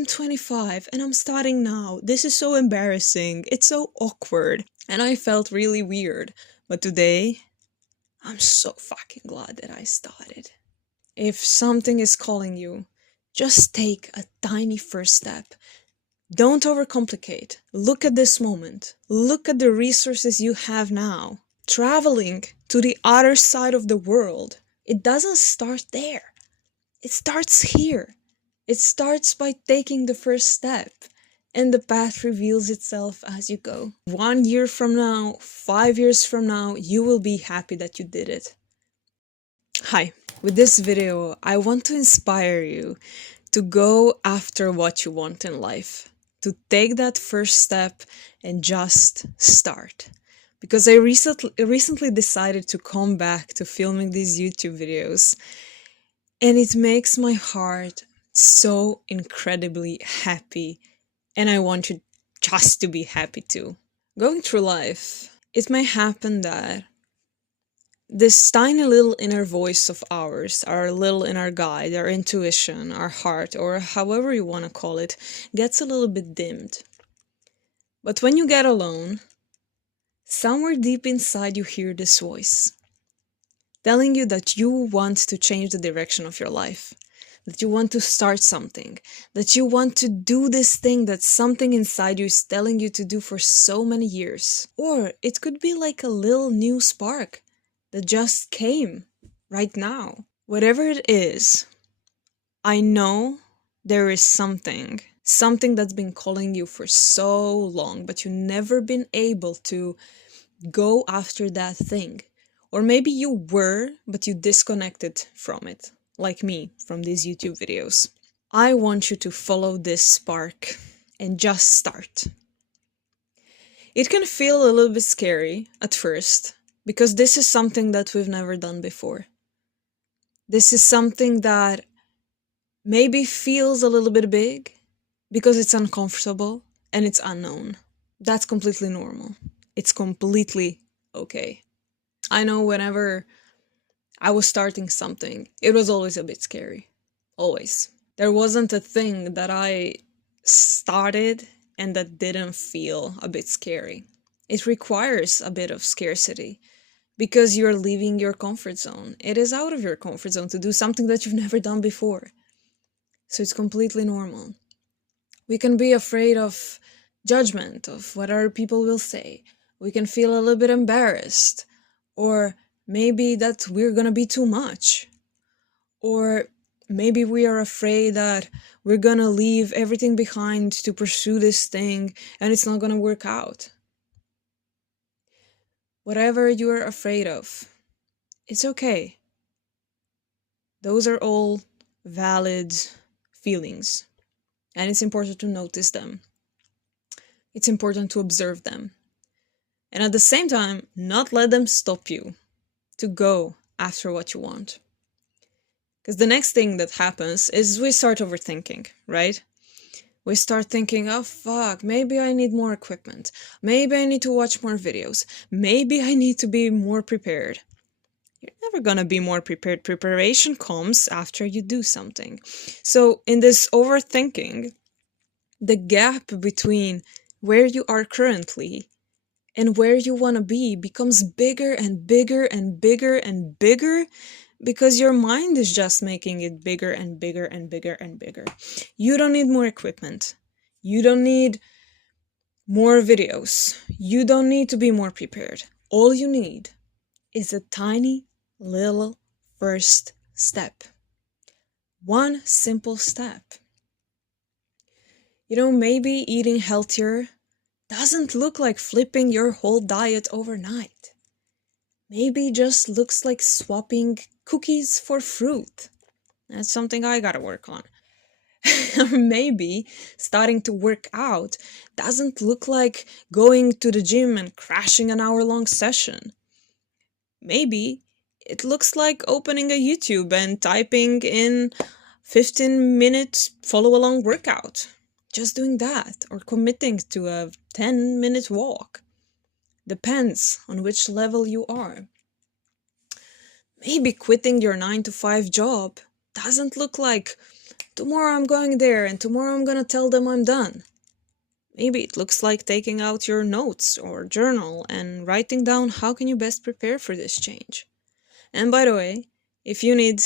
I'm 25 and I'm starting now. This is so embarrassing. It's so awkward. And I felt really weird. But today, I'm so fucking glad that I started. If something is calling you, just take a tiny first step. Don't overcomplicate. Look at this moment. Look at the resources you have now. Traveling to the other side of the world, it doesn't start there. It starts here. It starts by taking the first step, and the path reveals itself as you go. 1 year from now, 5 years from now, you will be happy that you did it. Hi, with this video, I want to inspire you to go after what you want in life, to take that first step and just start. Because I recently decided to come back to filming these YouTube videos, and it makes my heart so incredibly happy, and I want you just to be happy too. Going through life, it may happen that this tiny little inner voice of ours, our little inner guide, our intuition, our heart, or however you want to call it, gets a little bit dimmed. But when you get alone, somewhere deep inside you hear this voice, telling you that you want to change the direction of your life, that you want to start something, that you want to do this thing that something inside you is telling you to do for so many years. Or it could be like a little new spark that just came right now. Whatever it is, I know there is something that's been calling you for so long, but you've never been able to go after that thing. Or maybe you were, but you disconnected from it, like me, from these YouTube videos. I want you to follow this spark and just start. It can feel a little bit scary at first, because this is something that we've never done before. This is something that maybe feels a little bit big, because it's uncomfortable and it's unknown. That's completely normal. It's completely okay. I know whenever I was starting something, it was always a bit scary. Always. There wasn't a thing that I started and that didn't feel a bit scary. It requires a bit of scarcity because you're leaving your comfort zone. It is out of your comfort zone to do something that you've never done before. So it's completely normal. We can be afraid of judgment, of what other people will say. We can feel a little bit embarrassed, or maybe that we're gonna be too much. Or maybe we are afraid that we're gonna leave everything behind to pursue this thing and it's not gonna work out. Whatever you're afraid of, it's okay. Those are all valid feelings, and it's important to notice them. It's important to observe them. And at the same time, not let them stop you to go after what you want. Because the next thing that happens is we start overthinking, right? We start thinking, oh fuck, maybe I need more equipment. Maybe I need to watch more videos. Maybe I need to be more prepared. You're never gonna be more prepared. Preparation comes after you do something. So in this overthinking, the gap between where you are currently and where you want to be becomes bigger and bigger and bigger and bigger, because your mind is just making it bigger and bigger and bigger and bigger. You don't need more equipment. You don't need more videos. You don't need to be more prepared. All you need is a tiny little first step. One simple step. You know, maybe eating healthier doesn't look like flipping your whole diet overnight. Maybe it just looks like swapping cookies for fruit. That's something I gotta work on. Or maybe starting to work out doesn't look like going to the gym and crashing an hour-long session. Maybe it looks like opening a YouTube and typing in 15 minutes follow-along workout. Just doing that, or committing to a 10-minute walk. Depends on which level you are. Maybe quitting your 9-to-5 job doesn't look like Tomorrow I'm going there, and tomorrow I'm gonna tell them I'm done. Maybe it looks like taking out your notes or journal and writing down how can you best prepare for this change. And by the way, if you need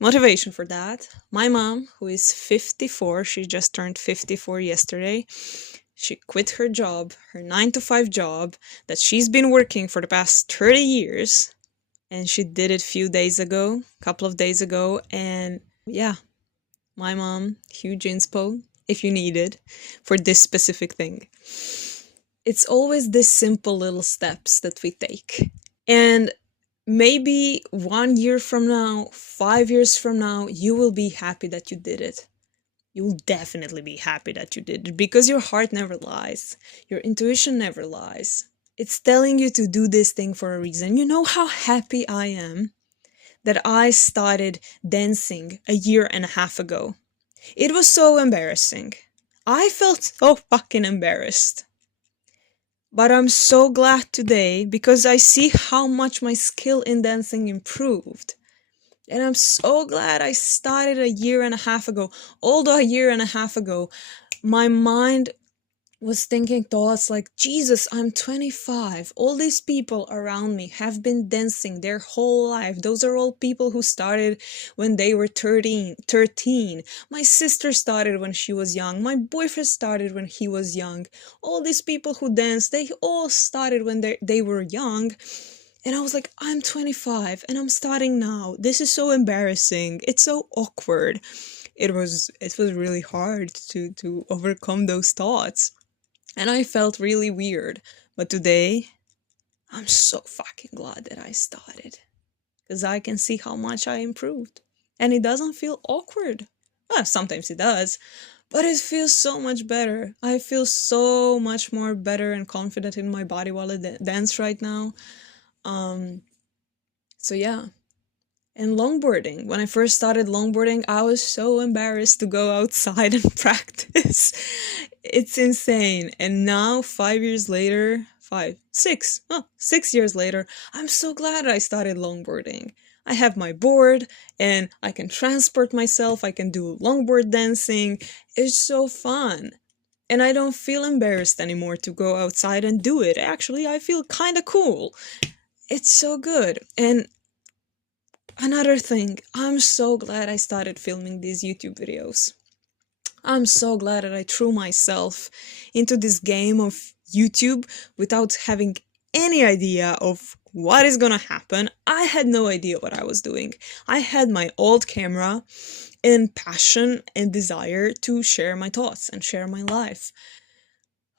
motivation for that, my mom, who is 54, she just turned 54 yesterday, she quit her job, her 9 to 5 job that she's been working for the past 30 years. And she did it a few days ago, a couple of days ago. And yeah, my mom, huge inspo if you need it for this specific thing. It's always these simple little steps that we take. And maybe 1 year from now, 5 years from now, you will be happy that you did it. You will definitely be happy that you did it because your heart never lies. Your intuition never lies. It's telling you to do this thing for a reason. You know how happy I am that I started dancing a year and a half ago. It was so embarrassing. I felt so fucking embarrassed. But I'm so glad today because I see how much my skill in dancing improved. And I'm so glad I started a year and a half ago. Although a year and a half ago, my mind was thinking thoughts like, Jesus, I'm 25. All these people around me have been dancing their whole life. Those are all people who started when they were 13. My sister started when she was young. My boyfriend started when he was young. All these people who dance, they all started when they were young. And I was like, I'm 25 and I'm starting now. This is so embarrassing. It's so awkward. It was really hard to overcome those thoughts. And I felt really weird. But today, I'm so fucking glad that I started. Because I can see how much I improved. And it doesn't feel awkward. Well, sometimes it does. But it feels so much better. I feel so much more better and confident in my body while I dance right now. So yeah. And longboarding. When I first started longboarding, I was so embarrassed to go outside and practice. It's insane. And now, 5 years later, 6 years later, I'm so glad I started longboarding. I have my board and I can transport myself. I can do longboard dancing. It's so fun. And I don't feel embarrassed anymore to go outside and do it. Actually, I feel kind of cool. It's so good. And another thing, I'm so glad I started filming these YouTube videos. I'm so glad that I threw myself into this game of YouTube without having any idea of what is gonna happen. I had no idea what I was doing. I had my old camera and passion and desire to share my thoughts and share my life.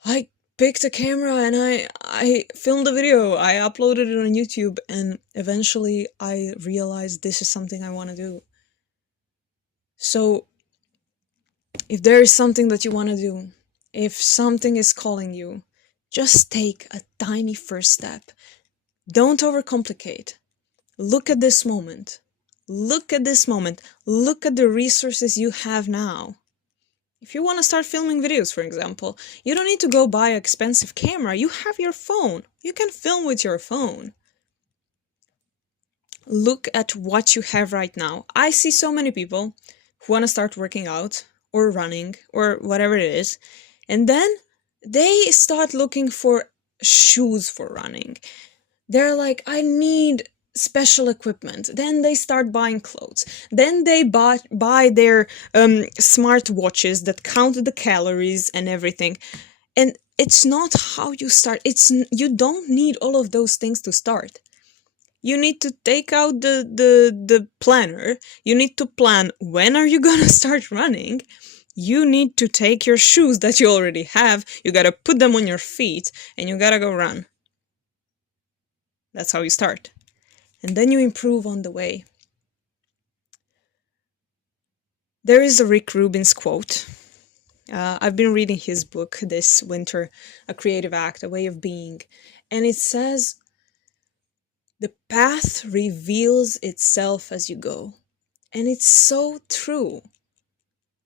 I picked a camera and I filmed a video. I uploaded it on YouTube and eventually I realized this is something I want to do. So if there is something that you want to do, if something is calling you, just take a tiny first step. Don't overcomplicate. Look at this moment. Look at this moment. Look at the resources you have now. If you want to start filming videos, for example, you don't need to go buy an expensive camera. You have your phone. You can film with your phone. Look at what you have right now. I see so many people who want to start working out or running or whatever it is, and then they start looking for shoes for running. They're like, I need special equipment. Then they start buying clothes. Then they buy their smart watches that count the calories and everything. And it's not how you start. You don't need all of those things to start. You need to take out the planner. You need to plan when are you gonna start running. You need to take your shoes that you already have. You gotta put them on your feet and you gotta go run. That's how you start. And then you improve on the way. There is a Rick Rubin's quote. I've been reading his book this winter, A Creative Act, A Way of Being. And it says, the path reveals itself as you go. And it's so true.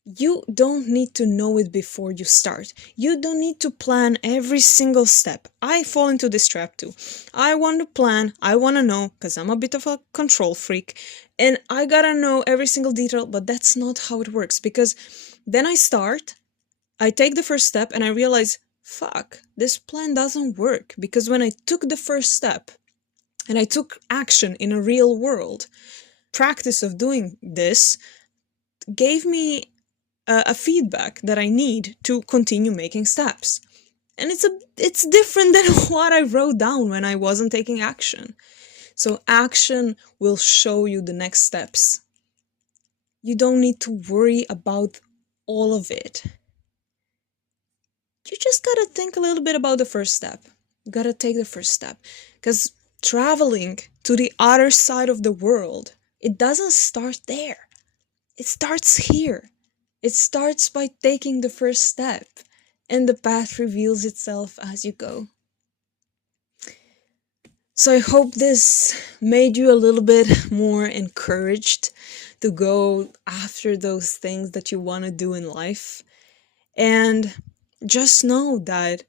You don't need to know it before you start. You don't need to plan every single step. I fall into this trap too. I want to plan, I want to know, because I'm a bit of a control freak, and I gotta know every single detail, but that's not how it works. Because then I start, I take the first step, and I realize, fuck, this plan doesn't work. Because when I took the first step, and I took action in a real world, practice of doing this gave me a feedback that I need to continue making steps. And it's different than what I wrote down when I wasn't taking action. So action will show you the next steps. You don't need to worry about all of it. You just gotta think a little bit about the first step. You gotta take the first step. Because traveling to the other side of the world, it doesn't start there. It starts here. It starts by taking the first step, and the path reveals itself as you go. So I hope this made you a little bit more encouraged to go after those things that you want to do in life. And just know that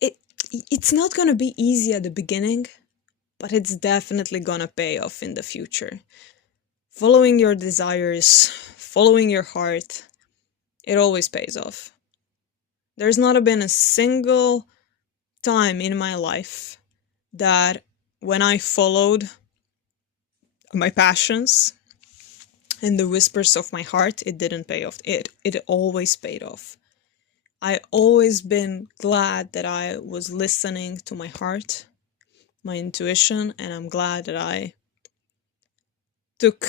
it it's not going to be easy at the beginning, but it's definitely going to pay off in the future. Following your desires, following your heart, it always pays off. There's not been a single time in my life that when I followed my passions and the whispers of my heart, it didn't pay off. It always paid off. I always been glad that I was listening to my heart, my intuition, and I'm glad that I took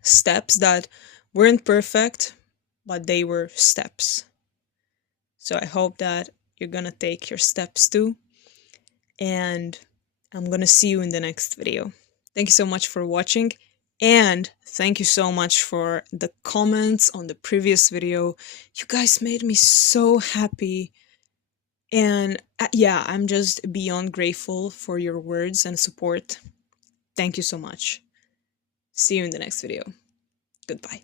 steps that weren't perfect, but they were steps. So I hope that you're gonna take your steps too. And I'm gonna see you in the next video. Thank you so much for watching, and thank you so much for the comments on the previous video. You guys made me so happy, and yeah, I'm just beyond grateful for your words and support. Thank you so much. See you in the next video. Goodbye.